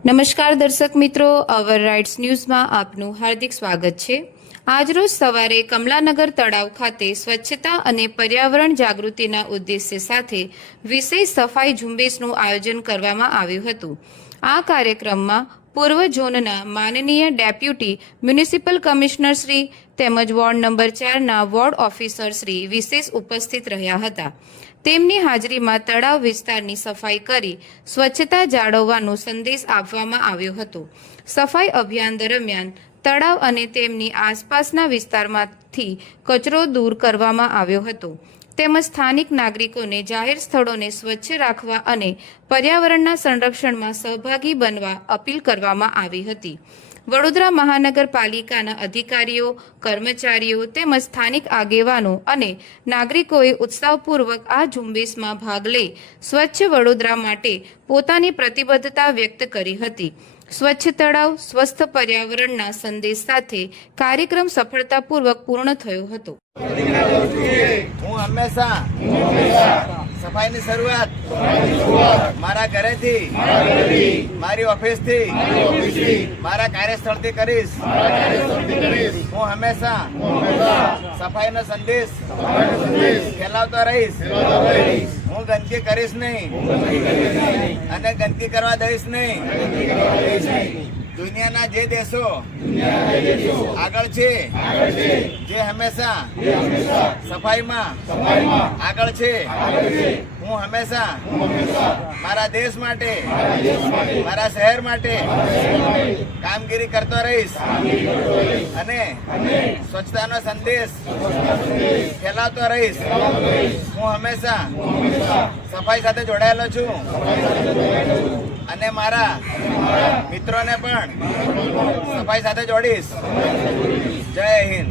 નમસ્કાર દર્શક મિત્રો, અવર રાઇટ્સ ન્યૂઝમાં આપનું હાર્દિક સ્વાગત છે। આજરોજ સવારે કમલાનગર તળાવ ખાતે સ્વચ્છતા અને પર્યાવરણ જાગૃતિના ઉદ્દેશ્ય સાથે વિશેષ સફાઈ ઝુંબેશનું આયોજન કરવામાં આવ્યું હતું। આ કાર્યક્રમમાં પૂર્વ ઝોનના માનનીય ડેપ્યુટી મ્યુનિસિપલ કમિશનર શ્રી તેમજ વોર્ડ નંબર 4ના વોર્ડ ઓફિસર શ્રી વિશેષ ઉપસ્થિત રહ્યા હતા। તેમની હાજરીમાં તળાવ વિસ્તારની સફાઈ કરી સ્વચ્છતા જાળવવાનો સંદેશ આપવામાં આવ્યો હતો। સફાઈ અભિયાન દરમિયાન તળાવ અને તેમની આસપાસના વિસ્તારમાંથી કચરો દૂર કરવામાં આવ્યો હતો તેમજ સ્થાનિક નાગરિકોને જાહેર સ્થળોને સ્વચ્છ રાખવા અને પર્યાવરણના સંરક્ષણમાં સહભાગી બનવા અપીલ કરવામાં આવી હતી। વડોદરા મહાનગરપાલિકાના અધિકારીઓ, કર્મચારીઓ તેમજ સ્થાનિક આગેવાનો અને નાગરિકોએ ઉત્સાહપૂર્વક આ ઝુંબેશમાં ભાગ લઈ સ્વચ્છ વડોદરા માટે પોતાની પ્રતિબદ્ધતા વ્યક્ત કરી હતી। સ્વચ્છ તળાવ, સ્વસ્થ પર્યાવરણના સંદેશ સાથે કાર્યક્રમ સફળતાપૂર્વક પૂર્ણ થયો હતો। હું હંમેશા સફાઈની શરૂઆત મારા ઘરેથી, મારી ઓફિસથી, મારા કાર્યસ્થળથી કરીશ। હું હંમેશા સફાઈનો સંદેશ ફેલાવતો રહીશ। હું ગંદકી કરીશ નહીં અને ગંદકી કરવા દઈશ નહીં। દુનિયાના જે દેશો આગળ છે, જે હંમેશા સફાઈમાં આગળ છે, હું હંમેશા મારા દેશ માટે, મારા શહેર માટે કામગીરી કરતો રહીશ અને સ્વચ્છતાનો સંદેશ ફેલાવતો રહીશ। હું હંમેશા સફાઈ સાથે જોડાયેલો છું અને મારા મિત્રોને પણ સફાઈ સાથે જોડીશ। જય હિન્દ।